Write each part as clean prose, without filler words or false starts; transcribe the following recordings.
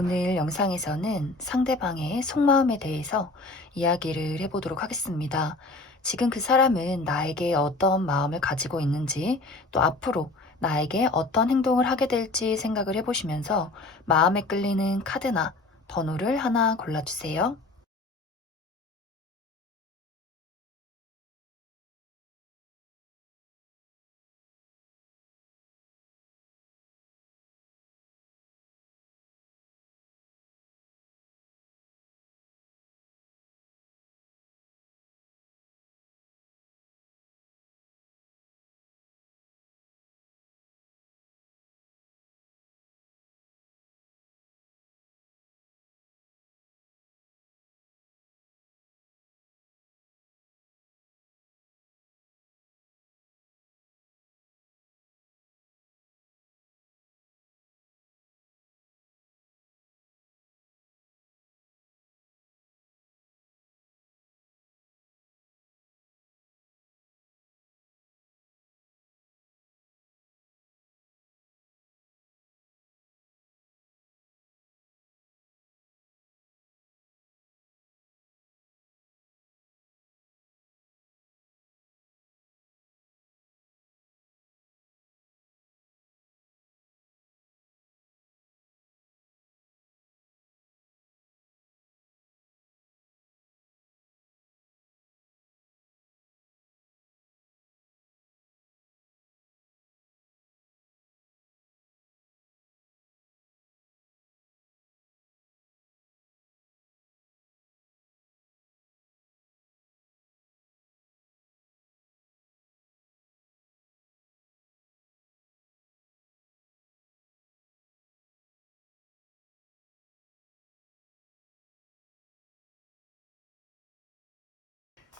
오늘 영상에서는 상대방의 속마음에 대해서 이야기를 해보도록 하겠습니다. 지금 그 사람은 나에게 어떤 마음을 가지고 있는지, 또 앞으로 나에게 어떤 행동을 하게 될지 생각을 해보시면서 마음에 끌리는 카드나 번호를 하나 골라주세요.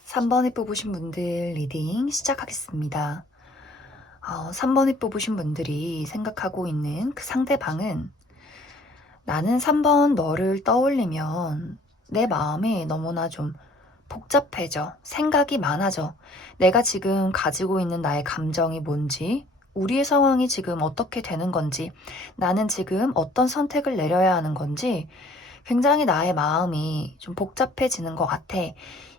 3번을 뽑으신 분들 리딩 시작하겠습니다. 3번을 뽑으신 분들이 생각하고 있는 그 상대방은 나는 3번 너를 떠올리면 내 마음이 너무나 좀 복잡해져. 생각이 많아져. 내가 지금 가지고 있는 나의 감정이 뭔지, 우리의 상황이 지금 어떻게 되는 건지, 나는 지금 어떤 선택을 내려야 하는 건지, 굉장히 나의 마음이 좀 복잡해지는 것 같아.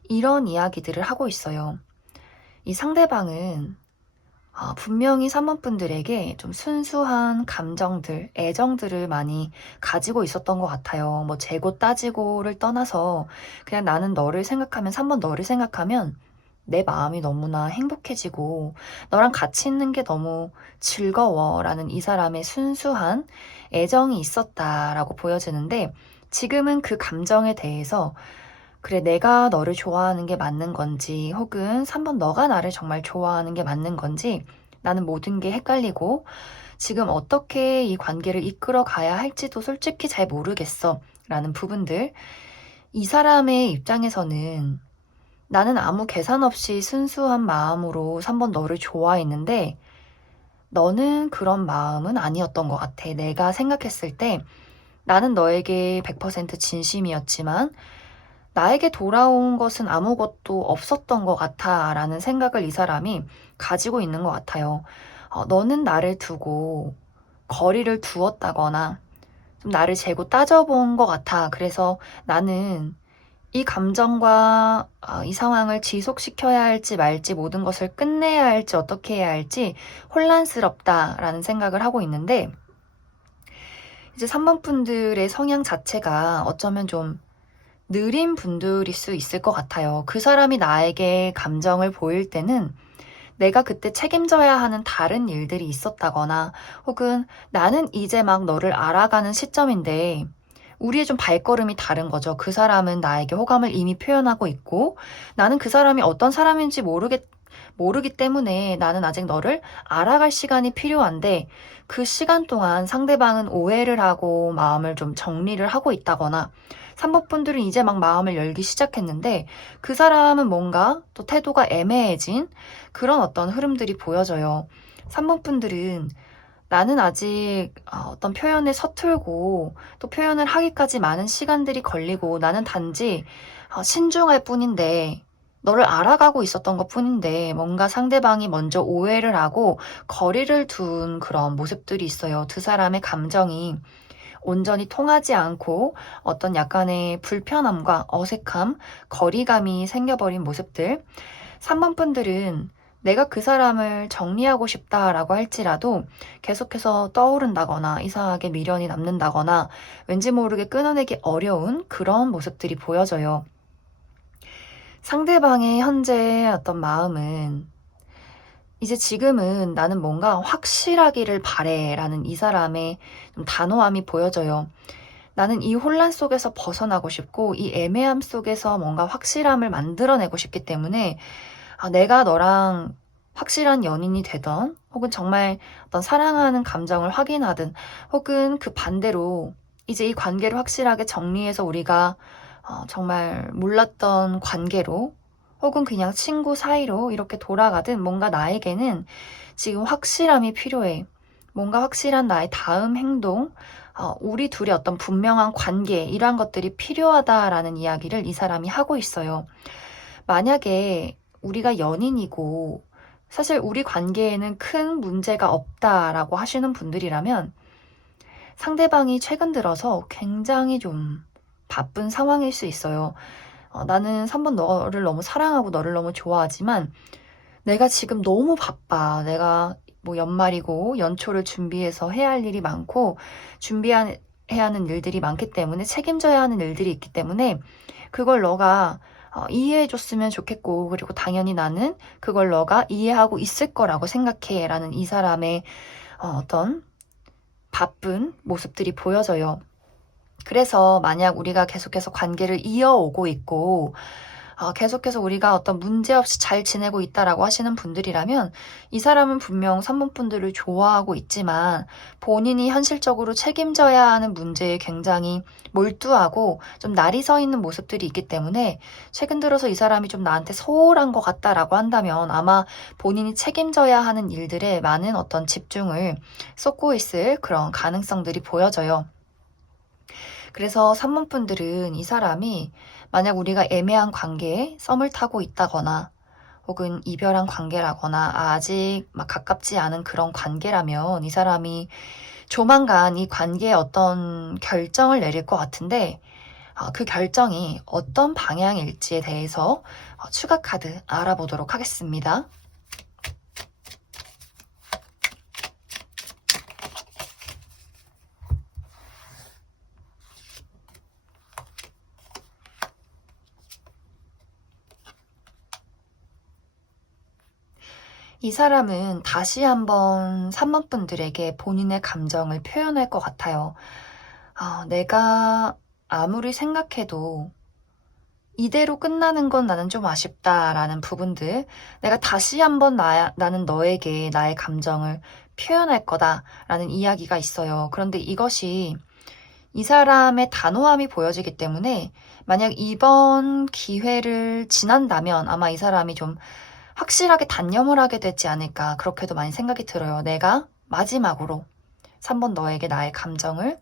이런 이야기들을 하고 있어요. 이 상대방은 분명히 3번 분들에게 좀 순수한 감정들, 애정들을 많이 가지고 있었던 것 같아요. 뭐 재고 따지고를 떠나서 그냥 나는 너를 생각하면, 3번 너를 생각하면 내 마음이 너무나 행복해지고 너랑 같이 있는 게 너무 즐거워라는 이 사람의 순수한 애정이 있었다라고 보여지는데, 지금은 그 감정에 대해서 그래, 내가 너를 좋아하는 게 맞는 건지, 혹은 3번 너가 나를 정말 좋아하는 게 맞는 건지, 나는 모든 게 헷갈리고, 지금 어떻게 이 관계를 이끌어 가야 할지도 솔직히 잘 모르겠어. 라는 부분들. 이 사람의 입장에서는 나는 아무 계산 없이 순수한 마음으로 3번 너를 좋아했는데, 너는 그런 마음은 아니었던 것 같아. 내가 생각했을 때 나는 너에게 100% 진심이었지만, 나에게 돌아온 것은 아무것도 없었던 것 같아 라는 생각을 이 사람이 가지고 있는 것 같아요. 너는 나를 두고 거리를 두었다거나 좀 나를 재고 따져본 것 같아. 그래서 나는 이 감정과 이 상황을 지속시켜야 할지 말지, 모든 것을 끝내야 할지 어떻게 해야 할지 혼란스럽다라는 생각을 하고 있는데, 이제 3번 분들의 성향 자체가 어쩌면 좀 느린 분들일 수 있을 것 같아요. 그 사람이 나에게 감정을 보일 때는 내가 그때 책임져야 하는 다른 일들이 있었다거나, 혹은 나는 이제 막 너를 알아가는 시점인데 우리의 좀 발걸음이 다른 거죠. 그 사람은 나에게 호감을 이미 표현하고 있고, 나는 그 사람이 어떤 사람인지 모르기 때문에 나는 아직 너를 알아갈 시간이 필요한데, 그 시간 동안 상대방은 오해를 하고 마음을 좀 정리를 하고 있다거나, 3번 분들은 이제 막 마음을 열기 시작했는데 그 사람은 뭔가 또 태도가 애매해진 그런 어떤 흐름들이 보여져요. 3번 분들은 나는 아직 어떤 표현에 서툴고 또 표현을 하기까지 많은 시간들이 걸리고, 나는 단지 신중할 뿐인데, 너를 알아가고 있었던 것 뿐인데 뭔가 상대방이 먼저 오해를 하고 거리를 둔 그런 모습들이 있어요. 두 사람의 감정이 온전히 통하지 않고 어떤 약간의 불편함과 어색함, 거리감이 생겨버린 모습들. 3번 분들은 내가 그 사람을 정리하고 싶다라고 할지라도 계속해서 떠오른다거나 이상하게 미련이 남는다거나 왠지 모르게 끊어내기 어려운 그런 모습들이 보여져요. 상대방의 현재의 어떤 마음은 이제 지금은 나는 뭔가 확실하기를 바래라는 이 사람의 좀 단호함이 보여져요. 나는 이 혼란 속에서 벗어나고 싶고 이 애매함 속에서 뭔가 확실함을 만들어내고 싶기 때문에 내가 너랑 확실한 연인이 되던 혹은 정말 어떤 사랑하는 감정을 확인하든 혹은 그 반대로 이제 이 관계를 확실하게 정리해서 우리가 정말 몰랐던 관계로 혹은 그냥 친구 사이로 이렇게 돌아가든 뭔가 나에게는 지금 확실함이 필요해. 뭔가 확실한 나의 다음 행동, 우리 둘이 어떤 분명한 관계, 이러한 것들이 필요하다라는 이야기를 이 사람이 하고 있어요. 만약에 우리가 연인이고 사실 우리 관계에는 큰 문제가 없다라고 하시는 분들이라면 상대방이 최근 들어서 굉장히 좀 바쁜 상황일 수 있어요. 나는 3번 너를 너무 사랑하고 너를 너무 좋아하지만 내가 지금 너무 바빠. 내가 뭐 연말이고 연초를 준비해서 해야 할 일이 많고 준비해야 하는 일들이 많기 때문에 책임져야 하는 일들이 있기 때문에 그걸 너가 이해해줬으면 좋겠고 그리고 당연히 나는 그걸 너가 이해하고 있을 거라고 생각해 라는 이 사람의 어떤 바쁜 모습들이 보여져요. 그래서 만약 우리가 계속해서 관계를 이어오고 있고 계속해서 우리가 어떤 문제 없이 잘 지내고 있다라고 하시는 분들이라면 이 사람은 분명 3번 분들을 좋아하고 있지만 본인이 현실적으로 책임져야 하는 문제에 굉장히 몰두하고 좀 날이 서 있는 모습들이 있기 때문에 최근 들어서 이 사람이 좀 나한테 소홀한 것 같다라고 한다면 아마 본인이 책임져야 하는 일들에 많은 어떤 집중을 쏟고 있을 그런 가능성들이 보여져요. 그래서 3번 분들은 이 사람이 만약 우리가 애매한 관계에 썸을 타고 있다거나 혹은 이별한 관계라거나 아직 막 가깝지 않은 그런 관계라면 이 사람이 조만간 이 관계에 어떤 결정을 내릴 것 같은데 그 결정이 어떤 방향일지에 대해서 추가 카드 알아보도록 하겠습니다. 이 사람은 다시 한번 3번 분들에게 본인의 감정을 표현할 것 같아요. 내가 아무리 생각해도 이대로 끝나는 건 나는 좀 아쉽다라는 부분들, 내가 다시 한번 나는 너에게 나의 감정을 표현할 거다라는 이야기가 있어요. 그런데 이것이 이 사람의 단호함이 보여지기 때문에 만약 이번 기회를 지난다면 아마 이 사람이 좀 확실하게 단념을 하게 되지 않을까 그렇게도 많이 생각이 들어요. 내가 마지막으로 3번 너에게 나의 감정을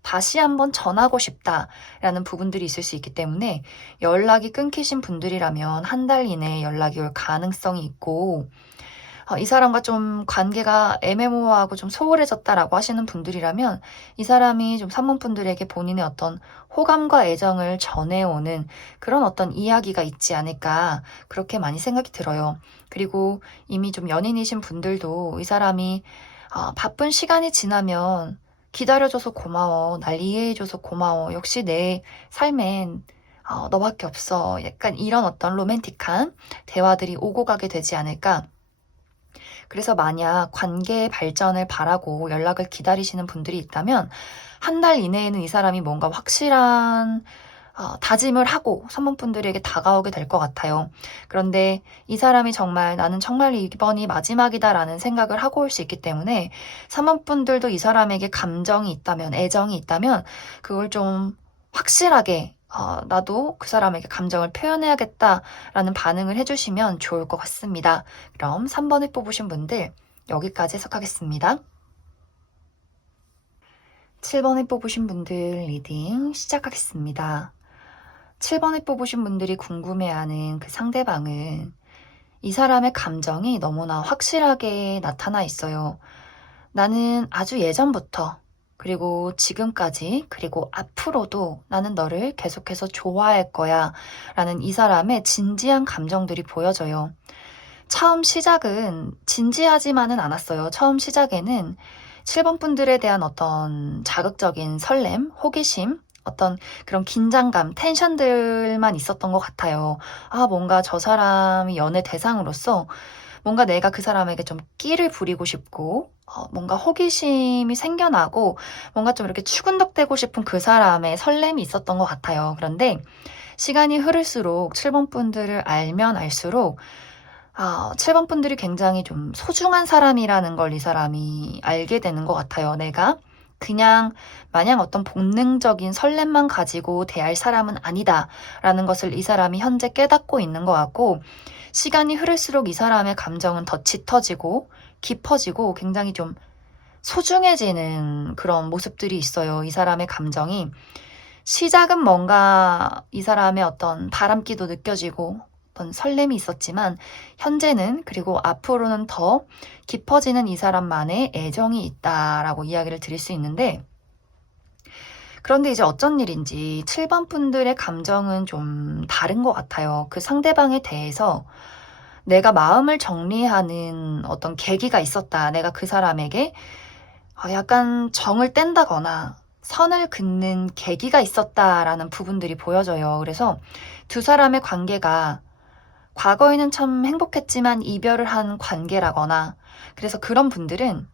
다시 한번 전하고 싶다라는 부분들이 있을 수 있기 때문에 연락이 끊기신 분들이라면 한 달 이내에 연락이 올 가능성이 있고 이 사람과 좀 관계가 애매모호하고 좀 소홀해졌다라고 하시는 분들이라면 이 사람이 좀 3번 분들에게 본인의 어떤 호감과 애정을 전해오는 그런 어떤 이야기가 있지 않을까 그렇게 많이 생각이 들어요. 그리고 이미 좀 연인이신 분들도 이 사람이 바쁜 시간이 지나면 기다려줘서 고마워. 날 이해해줘서 고마워. 역시 내 삶엔 너밖에 없어. 약간 이런 어떤 로맨틱한 대화들이 오고 가게 되지 않을까. 그래서 만약 관계의 발전을 바라고 연락을 기다리시는 분들이 있다면 한 달 이내에는 이 사람이 뭔가 확실한 다짐을 하고 3번 분들에게 다가오게 될 것 같아요. 그런데 이 사람이 정말 나는 정말 이번이 마지막이다라는 생각을 하고 올 수 있기 때문에 3번 분들도 이 사람에게 감정이 있다면 애정이 있다면 그걸 좀 확실하게 나도 그 사람에게 감정을 표현해야겠다라는 반응을 해주시면 좋을 것 같습니다. 그럼 3번을 뽑으신 분들 여기까지 해석하겠습니다. 7번을 뽑으신 분들 리딩 시작하겠습니다. 7번을 뽑으신 분들이 궁금해하는 그 상대방은 이 사람의 감정이 너무나 확실하게 나타나 있어요. 나는 아주 예전부터 그리고 지금까지, 그리고 앞으로도 나는 너를 계속해서 좋아할 거야. 라는 이 사람의 진지한 감정들이 보여져요. 처음 시작은 진지하지만은 않았어요. 처음 시작에는 7번 분들에 대한 어떤 자극적인 설렘, 호기심, 어떤 그런 긴장감, 텐션들만 있었던 것 같아요. 아, 뭔가 저 사람이 연애 대상으로서 뭔가 내가 그 사람에게 좀 끼를 부리고 싶고, 뭔가 호기심이 생겨나고, 뭔가 좀 이렇게 추근덕대고 싶은 그 사람의 설렘이 있었던 것 같아요. 그런데 시간이 흐를수록 7번 분들을 알면 알수록 7번 분들이 굉장히 좀 소중한 사람이라는 걸 이 사람이 알게 되는 것 같아요. 내가 그냥 마냥 어떤 본능적인 설렘만 가지고 대할 사람은 아니다라는 것을 이 사람이 현재 깨닫고 있는 것 같고, 시간이 흐를수록 이 사람의 감정은 더 짙어지고 깊어지고 굉장히 좀 소중해지는 그런 모습들이 있어요. 이 사람의 감정이. 시작은 뭔가 이 사람의 어떤 바람기도 느껴지고 어떤 설렘이 있었지만, 현재는 그리고 앞으로는 더 깊어지는 이 사람만의 애정이 있다라고 이야기를 드릴 수 있는데, 그런데 이제 어쩐 일인지 7번 분들의 감정은 좀 다른 것 같아요. 그 상대방에 대해서 내가 마음을 정리하는 어떤 계기가 있었다. 내가 그 사람에게 약간 정을 뗀다거나 선을 긋는 계기가 있었다라는 부분들이 보여져요. 그래서 두 사람의 관계가 과거에는 참 행복했지만 이별을 한 관계라거나, 그래서 그런 분들은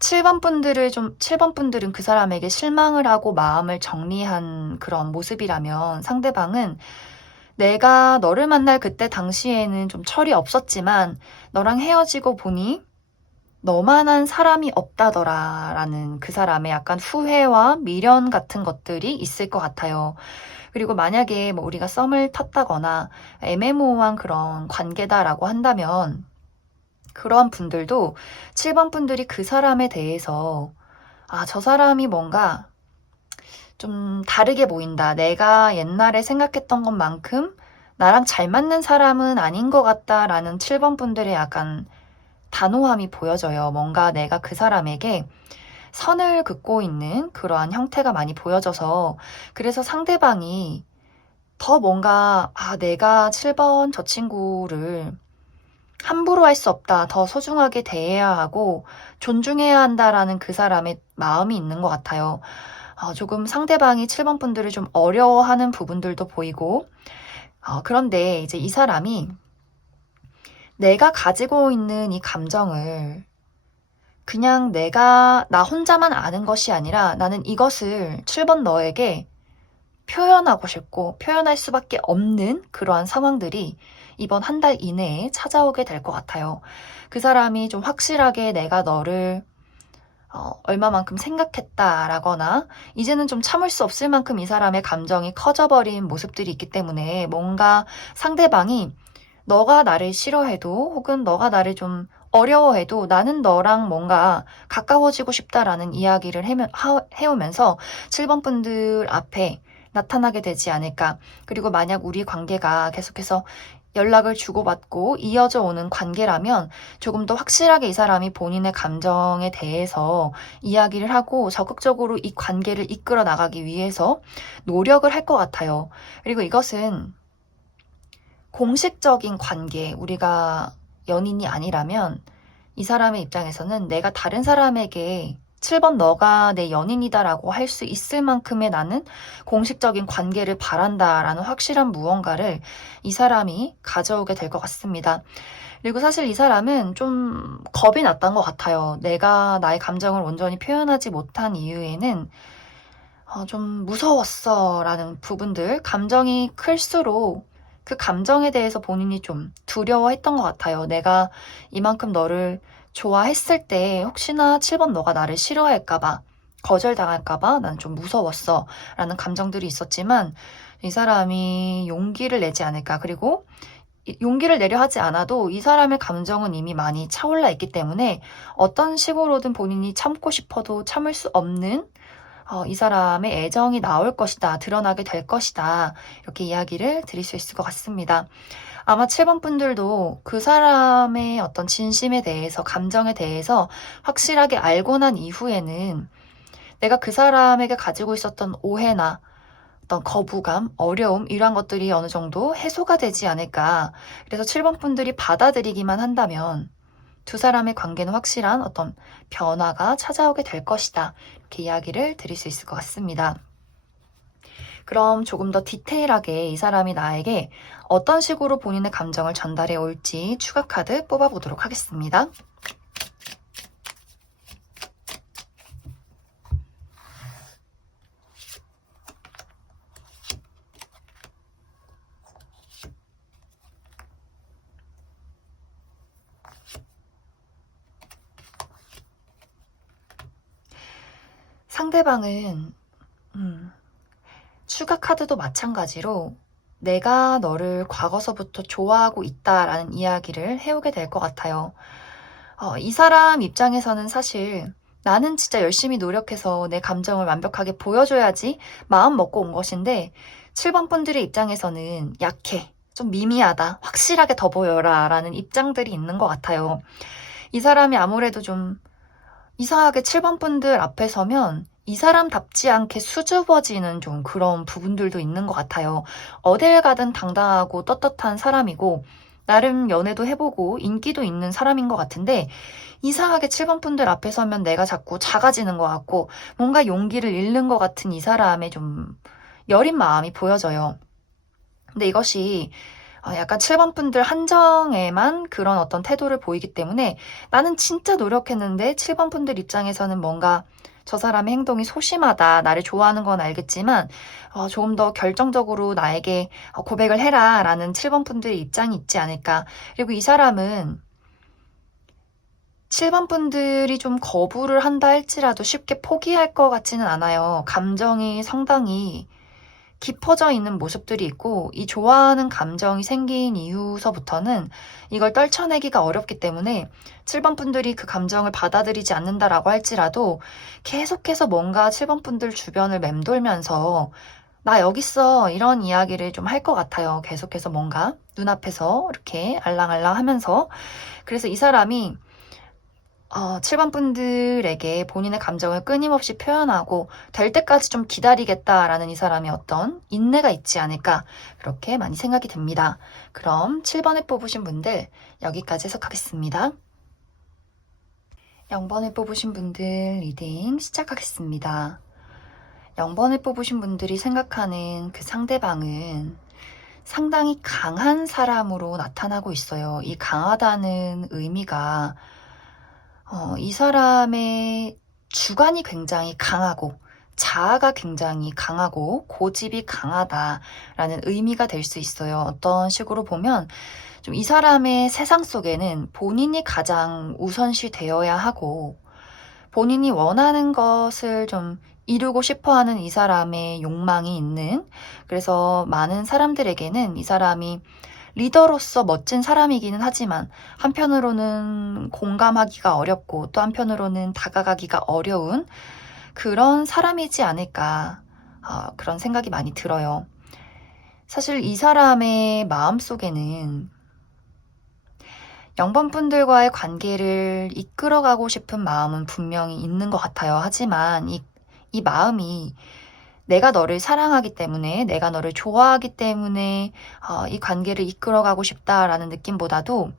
7번 분들은 그 사람에게 실망을 하고 마음을 정리한 그런 모습이라면, 상대방은 내가 너를 만날 그때 당시에는 좀 철이 없었지만 너랑 헤어지고 보니 너만한 사람이 없다더라 라는 그 사람의 약간 후회와 미련 같은 것들이 있을 것 같아요. 그리고 만약에 뭐 우리가 썸을 탔다거나 애매모호한 그런 관계다라고 한다면, 그러한 분들도 7번 분들이 그 사람에 대해서 저 사람이 뭔가 좀 다르게 보인다. 내가 옛날에 생각했던 것만큼 나랑 잘 맞는 사람은 아닌 것 같다라는 7번 분들의 약간 단호함이 보여져요. 뭔가 내가 그 사람에게 선을 긋고 있는 그러한 형태가 많이 보여져서, 그래서 상대방이 더 뭔가 내가 7번 저 친구를 함부로 할 수 없다. 더 소중하게 대해야 하고 존중해야 한다라는 그 사람의 마음이 있는 것 같아요. 조금 상대방이 7번 분들을 좀 어려워하는 부분들도 보이고, 그런데 이제 이 사람이 내가 가지고 있는 이 감정을 그냥 나 혼자만 아는 것이 아니라 나는 이것을 7번 너에게 표현하고 싶고 표현할 수밖에 없는 그러한 상황들이 이번 한 달 이내에 찾아오게 될 것 같아요. 그 사람이 좀 확실하게 내가 너를 얼마만큼 생각했다라거나, 이제는 좀 참을 수 없을 만큼 이 사람의 감정이 커져버린 모습들이 있기 때문에, 뭔가 상대방이 너가 나를 싫어해도 혹은 너가 나를 좀 어려워해도 나는 너랑 뭔가 가까워지고 싶다라는 이야기를 해오면서 7번 분들 앞에 나타나게 되지 않을까. 그리고 만약 우리 관계가 계속해서 연락을 주고받고 이어져 오는 관계라면 조금 더 확실하게 이 사람이 본인의 감정에 대해서 이야기를 하고 적극적으로 이 관계를 이끌어 나가기 위해서 노력을 할 것 같아요. 그리고 이것은 공식적인 관계, 우리가 연인이 아니라면 이 사람의 입장에서는 내가 다른 사람에게 7번 너가 내 연인이다라고 할 수 있을 만큼의 나는 공식적인 관계를 바란다라는 확실한 무언가를 이 사람이 가져오게 될 것 같습니다. 그리고 사실 이 사람은 좀 겁이 났던 것 같아요. 내가 나의 감정을 온전히 표현하지 못한 이유에는 좀 무서웠어 라는 부분들, 감정이 클수록 그 감정에 대해서 본인이 좀 두려워했던 것 같아요. 내가 이만큼 너를 좋아했을 때 혹시나 7번 너가 나를 싫어할까봐, 거절당할까봐 난 좀 무서웠어 라는 감정들이 있었지만, 이 사람이 용기를 내지 않을까. 그리고 용기를 내려 하지 않아도 이 사람의 감정은 이미 많이 차올라 있기 때문에 어떤 식으로든 본인이 참고 싶어도 참을 수 없는 이 사람의 애정이 나올 것이다, 드러나게 될 것이다, 이렇게 이야기를 드릴 수 있을 것 같습니다. 아마 7번 분들도 그 사람의 어떤 진심에 대해서, 감정에 대해서 확실하게 알고 난 이후에는 내가 그 사람에게 가지고 있었던 오해나 어떤 거부감, 어려움 이러한 것들이 어느 정도 해소가 되지 않을까. 그래서 7번 분들이 받아들이기만 한다면 두 사람의 관계는 확실한 어떤 변화가 찾아오게 될 것이다. 이렇게 이야기를 드릴 수 있을 것 같습니다. 그럼 조금 더 디테일하게 이 사람이 나에게 어떤 식으로 본인의 감정을 전달해 올지 추가 카드 뽑아보도록 하겠습니다. 상대방은 추가 카드도 마찬가지로 내가 너를 과거서부터 좋아하고 있다라는 이야기를 해오게 될 것 같아요. 이 사람 입장에서는 사실 나는 진짜 열심히 노력해서 내 감정을 완벽하게 보여줘야지 마음 먹고 온 것인데 7번 분들의 입장에서는 약해, 좀 미미하다, 확실하게 더 보여라 라는 입장들이 있는 것 같아요. 이 사람이 아무래도 좀 이상하게 7번 분들 앞에 서면 이 사람답지 않게 수줍어지는 좀 그런 부분들도 있는 것 같아요. 어딜 가든 당당하고 떳떳한 사람이고 나름 연애도 해보고 인기도 있는 사람인 것 같은데 이상하게 7번 분들 앞에 서면 내가 자꾸 작아지는 것 같고 뭔가 용기를 잃는 것 같은 이 사람의 좀 여린 마음이 보여져요. 근데 이것이 약간 7번 분들 한정에만 그런 어떤 태도를 보이기 때문에 나는 진짜 노력했는데 7번 분들 입장에서는 뭔가 저 사람의 행동이 소심하다, 나를 좋아하는 건 알겠지만 조금 더 결정적으로 나에게 고백을 해라 라는 7번 분들의 입장이 있지 않을까. 그리고 이 사람은 7번 분들이 좀 거부를 한다 할지라도 쉽게 포기할 것 같지는 않아요. 감정이 상당히 깊어져 있는 모습들이 있고 이 좋아하는 감정이 생긴 이후서부터는 이걸 떨쳐내기가 어렵기 때문에 7번 분들이 그 감정을 받아들이지 않는다라고 할지라도 계속해서 뭔가 7번 분들 주변을 맴돌면서 나 여기 있어 이런 이야기를 좀 할 것 같아요. 계속해서 뭔가 눈앞에서 이렇게 알랑알랑 하면서 그래서 이 사람이 7번 분들에게 본인의 감정을 끊임없이 표현하고 될 때까지 좀 기다리겠다라는 이 사람의 어떤 인내가 있지 않을까 그렇게 많이 생각이 듭니다. 그럼 7번을 뽑으신 분들 여기까지 해석하겠습니다. 0번을 뽑으신 분들 리딩 시작하겠습니다. 0번을 뽑으신 분들이 생각하는 그 상대방은 상당히 강한 사람으로 나타나고 있어요. 이 강하다는 의미가 이 사람의 주관이 굉장히 강하고 자아가 굉장히 강하고 고집이 강하다라는 의미가 될 수 있어요. 어떤 식으로 보면 좀 이 사람의 세상 속에는 본인이 가장 우선시 되어야 하고 본인이 원하는 것을 좀 이루고 싶어 하는 이 사람의 욕망이 있는 그래서 많은 사람들에게는 이 사람이 리더로서 멋진 사람이기는 하지만 한편으로는 공감하기가 어렵고 또 한편으로는 다가가기가 어려운 그런 사람이지 않을까 그런 생각이 많이 들어요. 사실 이 사람의 마음속에는 0번 분들과의 관계를 이끌어가고 싶은 마음은 분명히 있는 것 같아요. 하지만 이 마음이 내가 너를 사랑하기 때문에, 내가 너를 좋아하기 때문에 이 관계를 이끌어가고 싶다라는 느낌보다도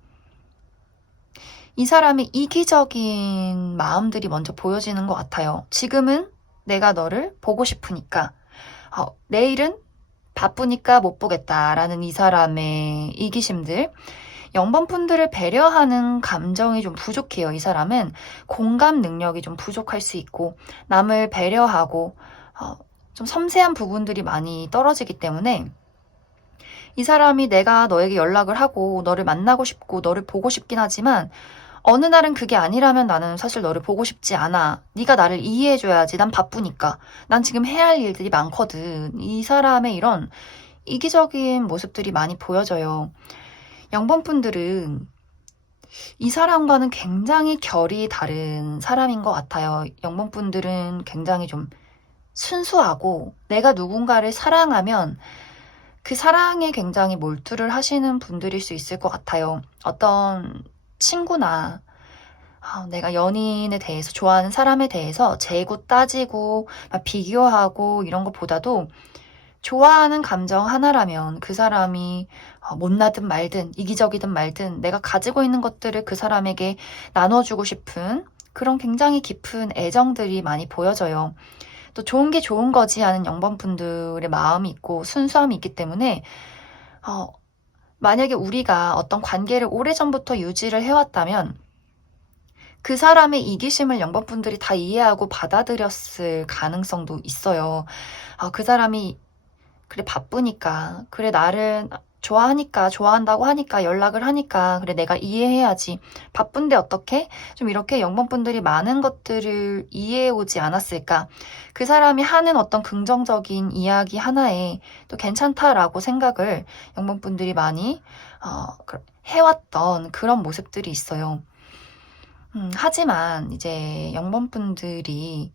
이 사람의 이기적인 마음들이 먼저 보여지는 것 같아요. 지금은 내가 너를 보고 싶으니까, 내일은 바쁘니까 못 보겠다라는 이 사람의 이기심들, 0번 분들을 배려하는 감정이 좀 부족해요. 이 사람은 공감 능력이 좀 부족할 수 있고, 남을 배려하고, 좀 섬세한 부분들이 많이 떨어지기 때문에 이 사람이 내가 너에게 연락을 하고 너를 만나고 싶고 너를 보고 싶긴 하지만 어느 날은 그게 아니라면 나는 사실 너를 보고 싶지 않아. 네가 나를 이해해줘야지. 난 바쁘니까. 난 지금 해야 할 일들이 많거든. 이 사람의 이런 이기적인 모습들이 많이 보여져요. 0번 분들은 이 사람과는 굉장히 결이 다른 사람인 것 같아요. 0번 분들은 굉장히 좀 순수하고 내가 누군가를 사랑하면 그 사랑에 굉장히 몰두를 하시는 분들일 수 있을 것 같아요. 어떤 친구나 내가 연인에 대해서, 좋아하는 사람에 대해서 재고 따지고 막 비교하고 이런 것보다도 좋아하는 감정 하나라면 그 사람이 못나든 말든 이기적이든 말든 내가 가지고 있는 것들을 그 사람에게 나눠주고 싶은 그런 굉장히 깊은 애정들이 많이 보여져요. 또 좋은 게 좋은 거지 하는 0번분들의 마음이 있고 순수함이 있기 때문에 만약에 우리가 어떤 관계를 오래전부터 유지를 해왔다면 그 사람의 이기심을 0번분들이 다 이해하고 받아들였을 가능성도 있어요. 그 사람이 그래 바쁘니까, 그래 나를 좋아하니까, 좋아한다고 하니까, 연락을 하니까, 그래 내가 이해해야지, 바쁜데 어떻게? 좀 이렇게 0번분들이 많은 것들을 이해해오지 않았을까. 그 사람이 하는 어떤 긍정적인 이야기 하나에 또 괜찮다라고 생각을 0번분들이 많이 해왔던 그런 모습들이 있어요. 하지만 이제 0번분들이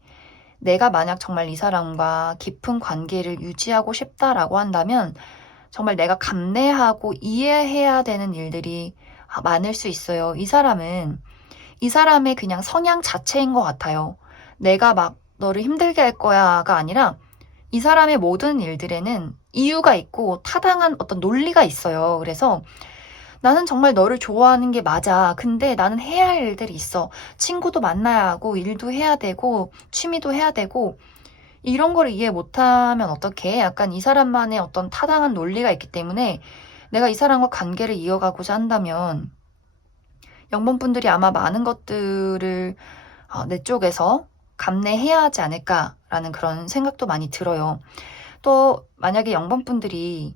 내가 만약 정말 이 사람과 깊은 관계를 유지하고 싶다라고 한다면 정말 내가 감내하고 이해해야 되는 일들이 많을 수 있어요. 이 사람의 그냥 성향 자체인 것 같아요. 내가 막 너를 힘들게 할 거야가 아니라 이 사람의 모든 일들에는 이유가 있고 타당한 어떤 논리가 있어요. 그래서 나는 정말 너를 좋아하는 게 맞아. 근데 나는 해야 할 일들이 있어. 친구도 만나야 하고, 일도 해야 되고, 취미도 해야 되고, 이런 거를 이해 못하면 어떡해? 약간 이 사람만의 어떤 타당한 논리가 있기 때문에 내가 이 사람과 관계를 이어가고자 한다면 0번분들이 아마 많은 것들을 내 쪽에서 감내해야 하지 않을까라는 그런 생각도 많이 들어요. 또 만약에 0번분들이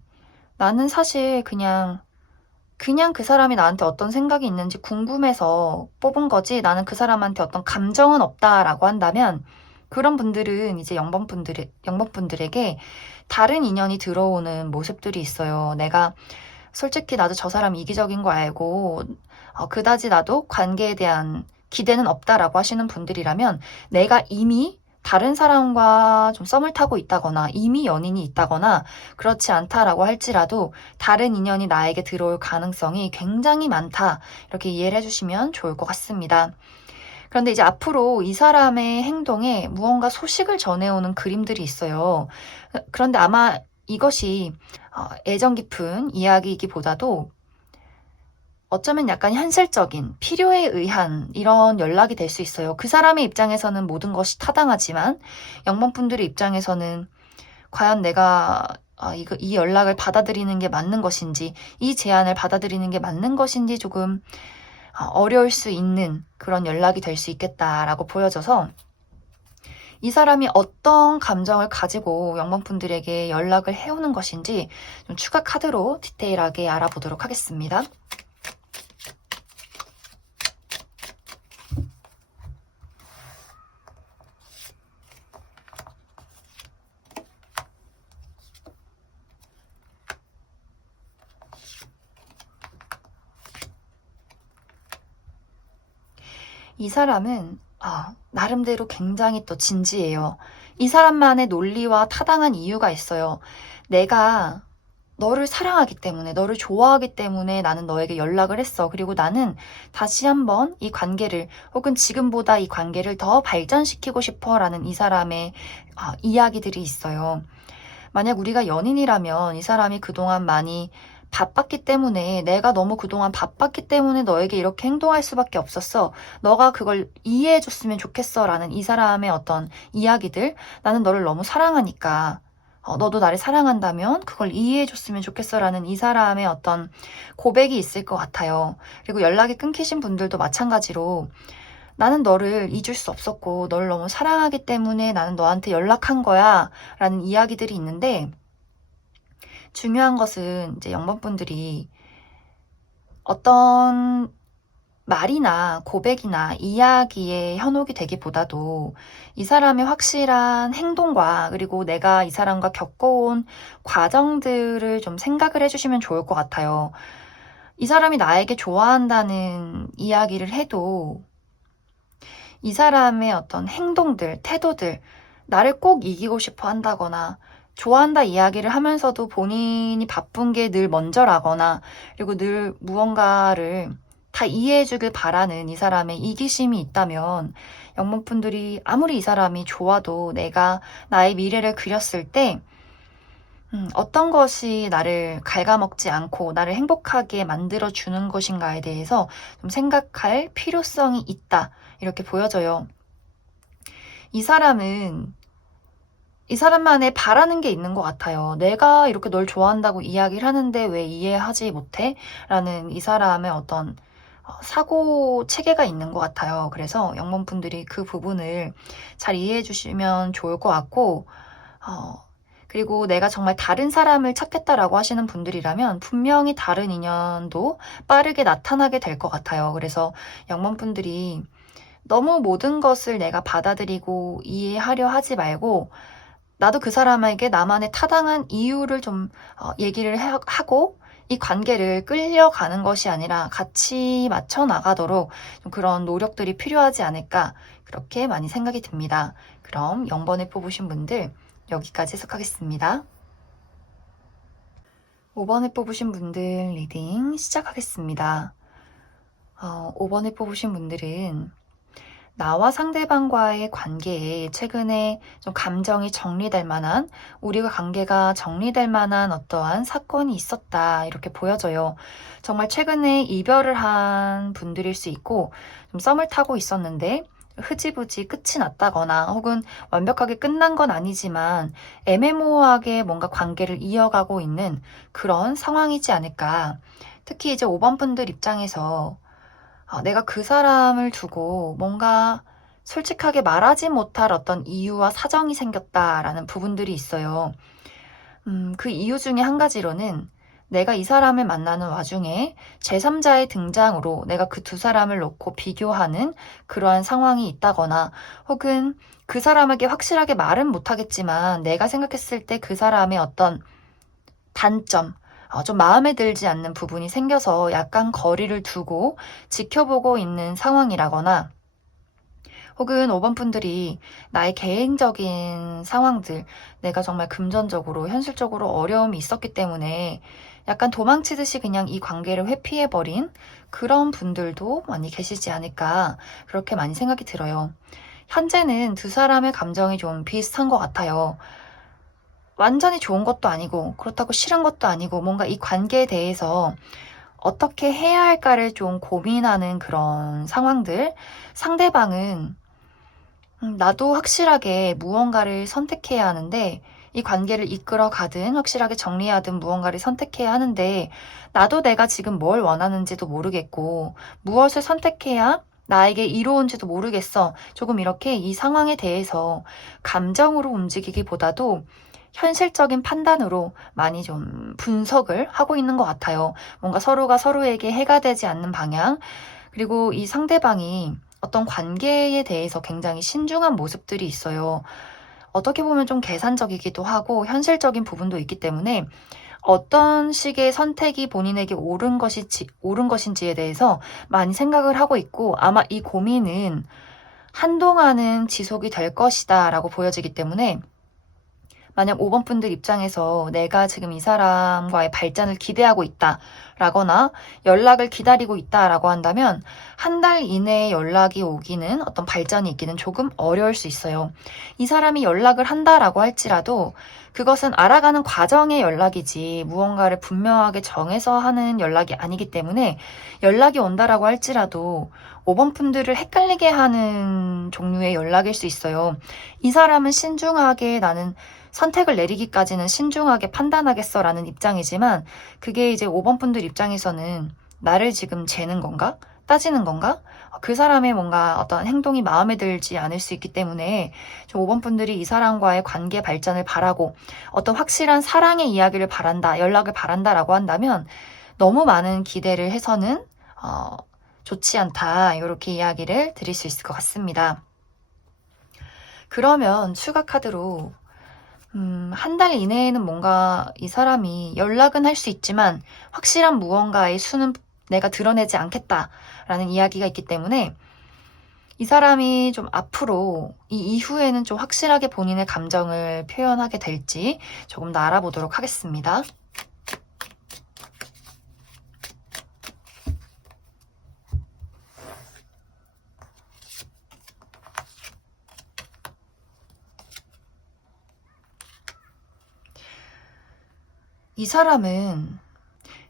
나는 사실 그냥 그 사람이 나한테 어떤 생각이 있는지 궁금해서 뽑은 거지 나는 그 사람한테 어떤 감정은 없다라고 한다면 그런 분들은 이제 0번분들에게 다른 인연이 들어오는 모습들이 있어요. 내가 솔직히 나도 저 사람 이기적인 거 알고 그다지 나도 관계에 대한 기대는 없다라고 하시는 분들이라면 내가 이미 다른 사람과 좀 썸을 타고 있다거나 이미 연인이 있다거나 그렇지 않다라고 할지라도 다른 인연이 나에게 들어올 가능성이 굉장히 많다. 이렇게 이해를 해주시면 좋을 것 같습니다. 그런데 이제 앞으로 이 사람의 행동에 무언가 소식을 전해오는 그림들이 있어요. 그런데 아마 이것이 애정 깊은 이야기이기보다도 어쩌면 약간 현실적인 필요에 의한 이런 연락이 될 수 있어요. 그 사람의 입장에서는 모든 것이 타당하지만 0번분들의 입장에서는 과연 내가 이 연락을 받아들이는 게 맞는 것인지, 이 제안을 받아들이는 게 맞는 것인지 조금 어려울 수 있는 그런 연락이 될 수 있겠다라고 보여져서 이 사람이 어떤 감정을 가지고 0번분들에게 연락을 해오는 것인지 좀 추가 카드로 디테일하게 알아보도록 하겠습니다. 이 사람은 나름대로 굉장히 또 진지해요. 이 사람만의 논리와 타당한 이유가 있어요. 내가 너를 사랑하기 때문에, 너를 좋아하기 때문에 나는 너에게 연락을 했어. 그리고 나는 다시 한번 이 관계를, 혹은 지금보다 이 관계를 더 발전시키고 싶어 라는 이 사람의 이야기들이 있어요. 만약 우리가 연인이라면 이 사람이 그동안 많이 바빴기 때문에 내가 너무 그동안 바빴기 때문에 너에게 이렇게 행동할 수밖에 없었어. 너가 그걸 이해해 줬으면 좋겠어 라는 이 사람의 어떤 이야기들. 나는 너를 너무 사랑하니까 너도 나를 사랑한다면 그걸 이해해 줬으면 좋겠어 라는 이 사람의 어떤 고백이 있을 것 같아요. 그리고 연락이 끊기신 분들도 마찬가지로 나는 너를 잊을 수 없었고 너를 너무 사랑하기 때문에 나는 너한테 연락한 거야 라는 이야기들이 있는데 중요한 것은 이제 0번분들이 어떤 말이나 고백이나 이야기에 현혹이 되기보다도 이 사람의 확실한 행동과 그리고 내가 이 사람과 겪어온 과정들을 좀 생각을 해주시면 좋을 것 같아요. 이 사람이 나에게 좋아한다는 이야기를 해도 이 사람의 어떤 행동들, 태도들, 나를 꼭 이기고 싶어 한다거나 좋아한다 이야기를 하면서도 본인이 바쁜 게 늘 먼저라거나 그리고 늘 무언가를 다 이해해주길 바라는 이 사람의 이기심이 있다면 영문분들이 아무리 이 사람이 좋아도 내가 나의 미래를 그렸을 때 어떤 것이 나를 갉아먹지 않고 나를 행복하게 만들어주는 것인가에 대해서 좀 생각할 필요성이 있다. 이렇게 보여져요. 이 사람만의 바라는 게 있는 것 같아요. 내가 이렇게 널 좋아한다고 이야기를 하는데 왜 이해하지 못해? 라는 이 사람의 어떤 사고 체계가 있는 것 같아요. 그래서 영문분들이 그 부분을 잘 이해해 주시면 좋을 것 같고, 그리고 내가 정말 다른 사람을 찾겠다라고 하시는 분들이라면 분명히 다른 인연도 빠르게 나타나게 될 것 같아요. 그래서 영문분들이 너무 모든 것을 내가 받아들이고 이해하려 하지 말고 나도 그 사람에게 나만의 타당한 이유를 좀 얘기를 하고 이 관계를 끌려가는 것이 아니라 같이 맞춰 나가도록 좀 그런 노력들이 필요하지 않을까 그렇게 많이 생각이 듭니다. 그럼 0번을 뽑으신 분들 여기까지 해석하겠습니다. 5번을 뽑으신 분들 리딩 시작하겠습니다. 5번을 뽑으신 분들은 나와 상대방과의 관계에 최근에 좀 감정이 정리될 만한, 우리가 관계가 정리될 만한 어떠한 사건이 있었다. 이렇게 보여져요. 정말 최근에 이별을 한 분들일 수 있고, 좀 썸을 타고 있었는데, 흐지부지 끝이 났다거나 혹은 완벽하게 끝난 건 아니지만 애매모호하게 뭔가 관계를 이어가고 있는 그런 상황이지 않을까. 특히 이제 5번 분들 입장에서 내가 그 사람을 두고 뭔가 솔직하게 말하지 못할 어떤 이유와 사정이 생겼다라는 부분들이 있어요. 그 이유 중에 한 가지로는 내가 이 사람을 만나는 와중에 제3자의 등장으로 내가 그 두 사람을 놓고 비교하는 그러한 상황이 있다거나 혹은 그 사람에게 확실하게 말은 못하겠지만 내가 생각했을 때 그 사람의 어떤 단점, 좀 마음에 들지 않는 부분이 생겨서 약간 거리를 두고 지켜보고 있는 상황이라거나 혹은 5번 분들이 나의 개인적인 상황들, 내가 정말 금전적으로, 현실적으로 어려움이 있었기 때문에 약간 도망치듯이 그냥 이 관계를 회피해버린 그런 분들도 많이 계시지 않을까, 그렇게 많이 생각이 들어요. 현재는 두 사람의 감정이 좀 비슷한 것 같아요. 완전히 좋은 것도 아니고 그렇다고 싫은 것도 아니고 뭔가 이 관계에 대해서 어떻게 해야 할까를 좀 고민하는 그런 상황들. 상대방은 나도 확실하게 무언가를 선택해야 하는데 이 관계를 이끌어 가든 확실하게 정리하든 무언가를 선택해야 하는데 나도 내가 지금 뭘 원하는지도 모르겠고 무엇을 선택해야 나에게 이로운지도 모르겠어. 조금 이렇게 이 상황에 대해서 감정으로 움직이기보다도 현실적인 판단으로 많이 좀 분석을 하고 있는 것 같아요. 뭔가 서로가 서로에게 해가 되지 않는 방향, 그리고 이 상대방이 어떤 관계에 대해서 굉장히 신중한 모습들이 있어요. 어떻게 보면 좀 계산적이기도 하고 현실적인 부분도 있기 때문에 어떤 식의 선택이 본인에게 옳은 것인지에 대해서 많이 생각을 하고 있고 아마 이 고민은 한동안은 지속이 될 것이다 라고 보여지기 때문에 만약 5번 분들 입장에서 내가 지금 이 사람과의 발전을 기대하고 있다 라거나 연락을 기다리고 있다 라고 한다면 한 달 이내에 연락이 오기는 어떤 발전이 있기는 조금 어려울 수 있어요. 이 사람이 연락을 한다라고 할지라도 그것은 알아가는 과정의 연락이지 무언가를 분명하게 정해서 하는 연락이 아니기 때문에 연락이 온다라고 할지라도 5번 분들을 헷갈리게 하는 종류의 연락일 수 있어요. 이 사람은 신중하게 나는 선택을 내리기까지는 신중하게 판단하겠어라는 입장이지만 그게 이제 5번 분들 입장에서는 나를 지금 재는 건가? 따지는 건가? 그 사람의 뭔가 어떤 행동이 마음에 들지 않을 수 있기 때문에 좀 5번 분들이 이 사람과의 관계 발전을 바라고 어떤 확실한 사랑의 이야기를 바란다, 연락을 바란다라고 한다면 너무 많은 기대를 해서는 좋지 않다. 이렇게 이야기를 드릴 수 있을 것 같습니다. 그러면 추가 카드로 한 달 이내에는 뭔가 이 사람이 연락은 할 수 있지만 확실한 무언가의 수는 내가 드러내지 않겠다라는 이야기가 있기 때문에 이 사람이 좀 앞으로 이 이후에는 좀 확실하게 본인의 감정을 표현하게 될지 조금 더 알아보도록 하겠습니다. 이 사람은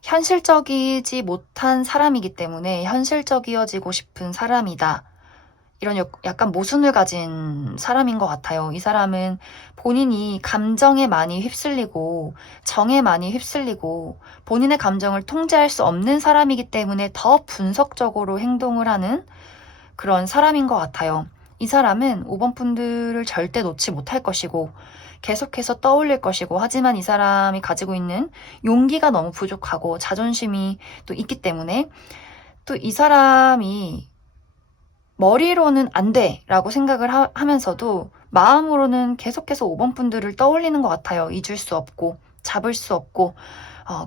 현실적이지 못한 사람이기 때문에 현실적이어지고 싶은 사람이다. 이런 약간 모순을 가진 사람인 것 같아요. 이 사람은 본인이 감정에 많이 휩쓸리고 정에 많이 휩쓸리고 본인의 감정을 통제할 수 없는 사람이기 때문에 더 분석적으로 행동을 하는 그런 사람인 것 같아요. 이 사람은 5번 분들을 절대 놓지 못할 것이고 계속해서 떠올릴 것이고, 하지만 이 사람이 가지고 있는 용기가 너무 부족하고 자존심이 또 있기 때문에 또 이 사람이 머리로는 안 돼 라고 생각을 하면서도 마음으로는 계속해서 5번 분들을 떠올리는 것 같아요. 잊을 수 없고 잡을 수 없고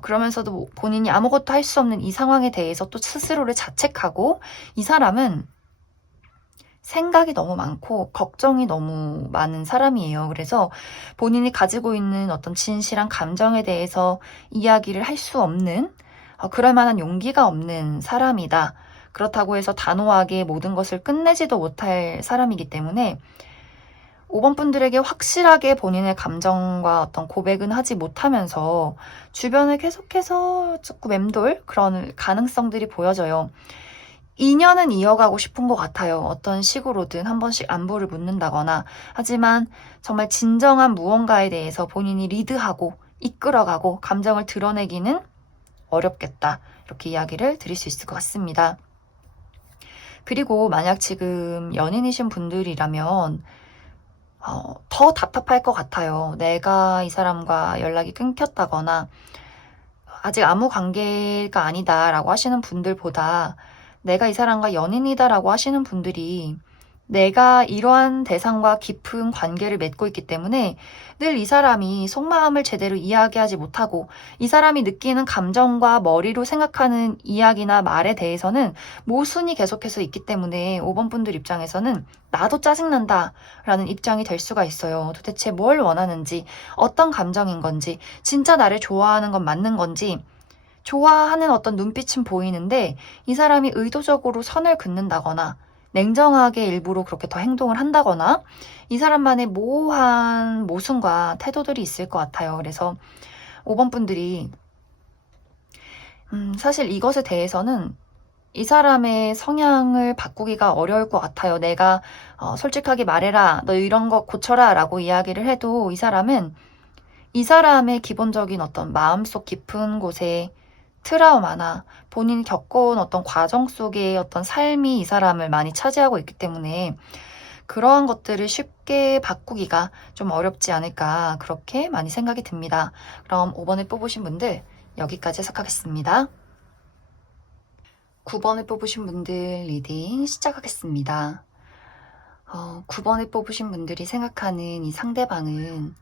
그러면서도 본인이 아무것도 할 수 없는 이 상황에 대해서 또 스스로를 자책하고, 이 사람은 생각이 너무 많고 걱정이 너무 많은 사람이에요. 그래서 본인이 가지고 있는 어떤 진실한 감정에 대해서 이야기를 할 수 없는, 그럴 만한 용기가 없는 사람이다. 그렇다고 해서 단호하게 모든 것을 끝내지도 못할 사람이기 때문에 5번 분들에게 확실하게 본인의 감정과 어떤 고백은 하지 못하면서 주변을 계속해서 자꾸 맴돌 그런 가능성들이 보여져요. 인연은 이어가고 싶은 것 같아요. 어떤 식으로든 한 번씩 안부를 묻는다거나. 하지만 정말 진정한 무언가에 대해서 본인이 리드하고 이끌어가고 감정을 드러내기는 어렵겠다. 이렇게 이야기를 드릴 수 있을 것 같습니다. 그리고 만약 지금 연인이신 분들이라면 더 답답할 것 같아요. 내가 이 사람과 연락이 끊겼다거나 아직 아무 관계가 아니다라고 하시는 분들보다 내가 이 사람과 연인이다라고 하시는 분들이 내가 이러한 대상과 깊은 관계를 맺고 있기 때문에 늘 이 사람이 속마음을 제대로 이야기하지 못하고 이 사람이 느끼는 감정과 머리로 생각하는 이야기나 말에 대해서는 모순이 계속해서 있기 때문에 5번 분들 입장에서는 나도 짜증난다 라는 입장이 될 수가 있어요. 도대체 뭘 원하는지, 어떤 감정인 건지, 진짜 나를 좋아하는 건 맞는 건지, 좋아하는 어떤 눈빛은 보이는데 이 사람이 의도적으로 선을 긋는다거나 냉정하게 일부러 그렇게 더 행동을 한다거나 이 사람만의 모호한 모순과 태도들이 있을 것 같아요. 그래서 5번 분들이 사실 이것에 대해서는 이 사람의 성향을 바꾸기가 어려울 것 같아요. 내가 솔직하게 말해라, 너 이런 거 고쳐라 라고 이야기를 해도 이 사람은 이 사람의 기본적인 어떤 마음속 깊은 곳에 트라우마나 본인이 겪어온 어떤 과정 속의 어떤 삶이 이 사람을 많이 차지하고 있기 때문에 그러한 것들을 쉽게 바꾸기가 좀 어렵지 않을까, 그렇게 많이 생각이 듭니다. 그럼 5번을 뽑으신 분들 여기까지 해석하겠습니다. 9번을 뽑으신 분들 리딩 시작하겠습니다. 9번을 뽑으신 분들이 생각하는 이 상대방은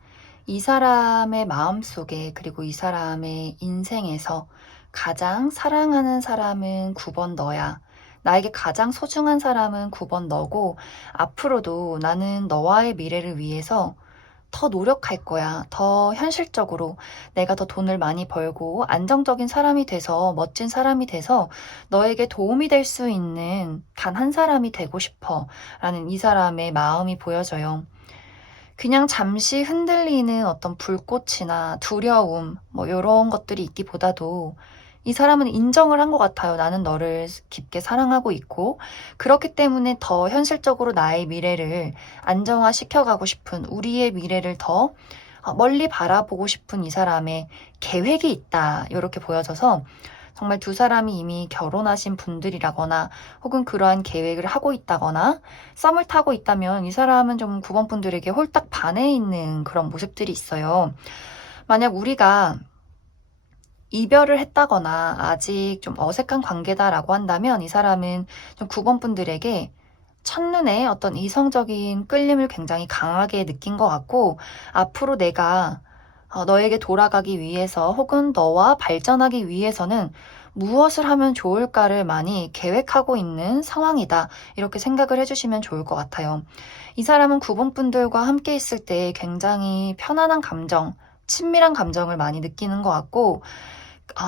이 사람의 마음속에, 그리고 이 사람의 인생에서 가장 사랑하는 사람은 9번 너야. 나에게 가장 소중한 사람은 9번 너고, 앞으로도 나는 너와의 미래를 위해서 더 노력할 거야. 더 현실적으로 내가 더 돈을 많이 벌고 안정적인 사람이 돼서, 멋진 사람이 돼서 너에게 도움이 될 수 있는 단 한 사람이 되고 싶어 라는 이 사람의 마음이 보여져요. 그냥 잠시 흔들리는 어떤 불꽃이나 두려움, 이런 것들이 있기보다도 이 사람은 인정을 한 것 같아요. 나는 너를 깊게 사랑하고 있고, 그렇기 때문에 더 현실적으로 나의 미래를 안정화시켜가고 싶은, 우리의 미래를 더 멀리 바라보고 싶은 이 사람의 계획이 있다. 이렇게 보여져서 정말 두 사람이 이미 결혼하신 분들이라거나 혹은 그러한 계획을 하고 있다거나 썸을 타고 있다면 이 사람은 좀 9번 분들에게 홀딱 반해 있는 그런 모습들이 있어요. 만약 우리가 이별을 했다거나 아직 좀 어색한 관계다라고 한다면 이 사람은 좀 9번 분들에게 첫눈에 어떤 이성적인 끌림을 굉장히 강하게 느낀 것 같고, 앞으로 내가 너에게 돌아가기 위해서 혹은 너와 발전하기 위해서는 무엇을 하면 좋을까를 많이 계획하고 있는 상황이다. 이렇게 생각을 해주시면 좋을 것 같아요. 이 사람은 9번 분들과 함께 있을 때 굉장히 편안한 감정, 친밀한 감정을 많이 느끼는 것 같고,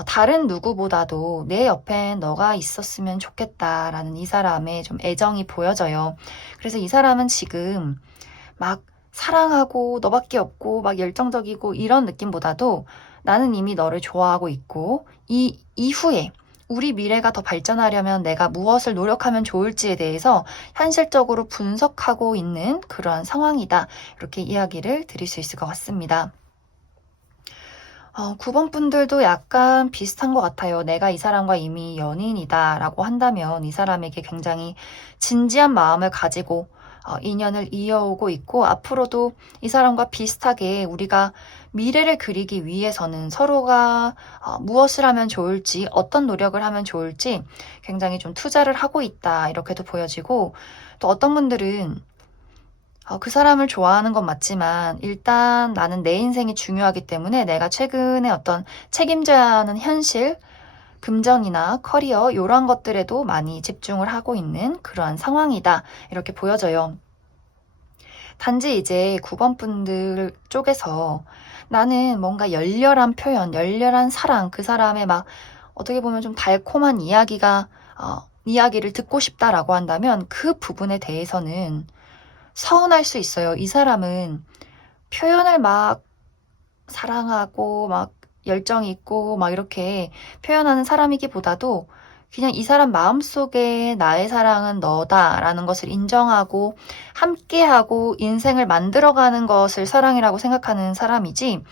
다른 누구보다도 내 옆엔 너가 있었으면 좋겠다라는 이 사람의 좀 애정이 보여져요. 그래서 이 사람은 지금 막 사랑하고 너밖에 없고 막 열정적이고 이런 느낌보다도 나는 이미 너를 좋아하고 있고 이 이후에 우리 미래가 더 발전하려면 내가 무엇을 노력하면 좋을지에 대해서 현실적으로 분석하고 있는 그러한 상황이다. 이렇게 이야기를 드릴 수 있을 것 같습니다. 9번 분들도 약간 비슷한 것 같아요. 내가 이 사람과 이미 연인이다라고 한다면 이 사람에게 굉장히 진지한 마음을 가지고 인연을 이어오고 있고 앞으로도 이 사람과 비슷하게 우리가 미래를 그리기 위해서는 서로가 무엇을 하면 좋을지 어떤 노력을 하면 좋을지 굉장히 좀 투자를 하고 있다 이렇게도 보여지고 또 어떤 분들은 그 사람을 좋아하는 건 맞지만 일단 나는 내 인생이 중요하기 때문에 내가 최근에 어떤 책임져야 하는 현실, 금전이나 커리어 이런 것들에도 많이 집중을 하고 있는 그러한 상황이다. 이렇게 보여져요. 단지 이제 9번 분들 쪽에서 나는 뭔가 열렬한 표현, 열렬한 사랑, 그 사람의 막 어떻게 보면 좀 달콤한 이야기를 듣고 싶다라고 한다면 그 부분에 대해서는 서운할 수 있어요. 이 사람은 표현을 막 사랑하고 막 열정 있고 막 이렇게 표현하는 사람이기보다도 그냥 이 사람 마음속에 나의 사랑은 너다라는 것을 인정하고 함께하고 인생을 만들어가는 것을 사랑이라고 생각하는 사람이지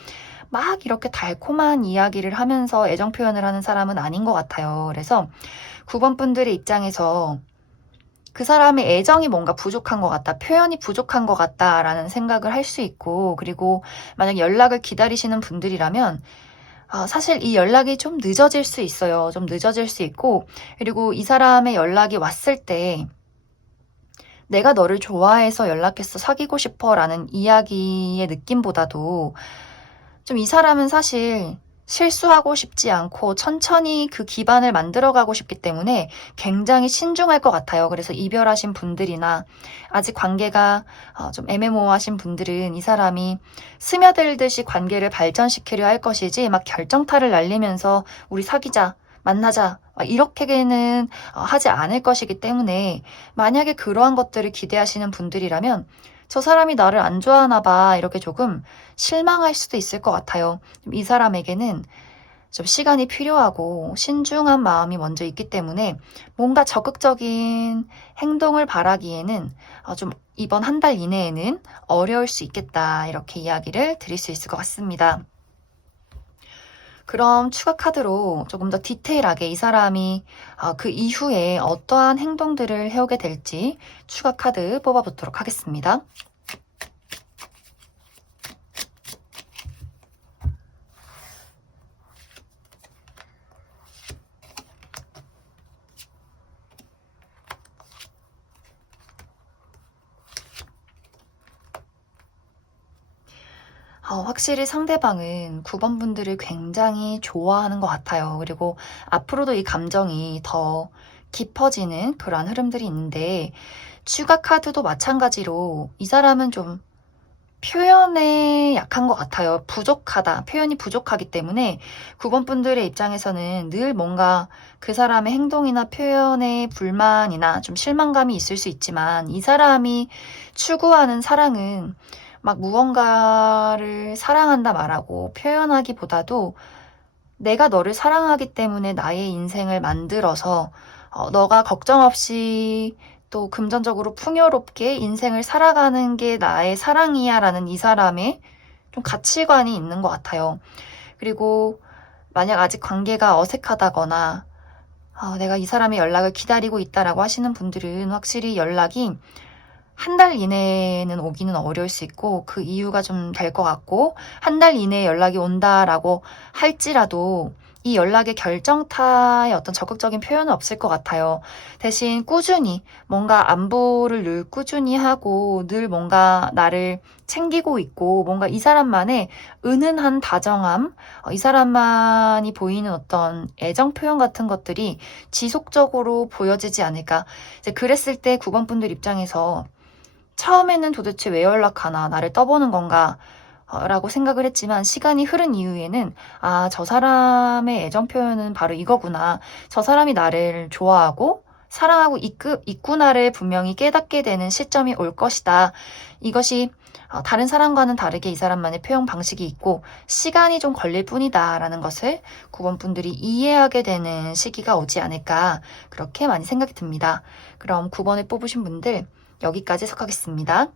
막 이렇게 달콤한 이야기를 하면서 애정 표현을 하는 사람은 아닌 것 같아요. 그래서 9번 분들의 입장에서 그 사람의 애정이 뭔가 부족한 것 같다, 표현이 부족한 것 같다라는 생각을 할 수 있고, 그리고 만약 연락을 기다리시는 분들이라면, 사실 이 연락이 좀 늦어질 수 있어요. 좀 늦어질 수 있고, 그리고 이 사람의 연락이 왔을 때, 내가 너를 좋아해서 연락했어, 사귀고 싶어 라는 이야기의 느낌보다도, 좀 이 사람은 사실 실수하고 싶지 않고 천천히 그 기반을 만들어가고 싶기 때문에 굉장히 신중할 것 같아요. 그래서 이별하신 분들이나 아직 관계가 좀 애매모호하신 분들은 이 사람이 스며들듯이 관계를 발전시키려 할 것이지 막 결정타를 날리면서 우리 사귀자, 만나자 이렇게는 하지 않을 것이기 때문에 만약에 그러한 것들을 기대하시는 분들이라면 저 사람이 나를 안 좋아하나 봐 이렇게 조금 실망할 수도 있을 것 같아요. 이 사람에게는 좀 시간이 필요하고 신중한 마음이 먼저 있기 때문에 뭔가 적극적인 행동을 바라기에는 좀 이번 한 달 이내에는 어려울 수 있겠다 이렇게 이야기를 드릴 수 있을 것 같습니다. 그럼 추가 카드로 조금 더 디테일하게 이 사람이 그 이후에 어떠한 행동들을 해오게 될지 추가 카드 뽑아보도록 하겠습니다. 확실히 상대방은 9번 분들을 굉장히 좋아하는 것 같아요. 그리고 앞으로도 이 감정이 더 깊어지는 그러한 흐름들이 있는데, 추가 카드도 마찬가지로 이 사람은 좀 표현에 약한 것 같아요. 부족하다. 표현이 부족하기 때문에 9번 분들의 입장에서는 늘 뭔가 그 사람의 행동이나 표현에 불만이나 좀 실망감이 있을 수 있지만 이 사람이 추구하는 사랑은 막 무언가를 사랑한다 말하고 표현하기보다도 내가 너를 사랑하기 때문에 나의 인생을 만들어서 너가 걱정 없이 또 금전적으로 풍요롭게 인생을 살아가는 게 나의 사랑이야 라는 이 사람의 좀 가치관이 있는 것 같아요. 그리고 만약 아직 관계가 어색하다거나 내가 이 사람의 연락을 기다리고 있다라고 하시는 분들은 확실히 연락이 한 달 이내에는 오기는 어려울 수 있고 그 이유가 좀 될 것 같고 한 달 이내에 연락이 온다라고 할지라도 이 연락의 결정타에 어떤 적극적인 표현은 없을 것 같아요. 대신 꾸준히 뭔가 안부를 늘 꾸준히 하고 늘 뭔가 나를 챙기고 있고 뭔가 이 사람만의 은은한 다정함, 이 사람만이 보이는 어떤 애정 표현 같은 것들이 지속적으로 보여지지 않을까. 이제 그랬을 때 9번 분들 입장에서 처음에는 도대체 왜 연락하나, 나를 떠보는 건가, 라고 생각을 했지만 시간이 흐른 이후에는 저 사람의 애정 표현은 바로 이거구나. 저 사람이 나를 좋아하고 사랑하고 있구나를 분명히 깨닫게 되는 시점이 올 것이다. 이것이 다른 사람과는 다르게 이 사람만의 표현 방식이 있고 시간이 좀 걸릴 뿐이다 라는 것을 9번 분들이 이해하게 되는 시기가 오지 않을까 그렇게 많이 생각이 듭니다. 그럼 9번을 뽑으신 분들 여기까지 해석하겠습니다.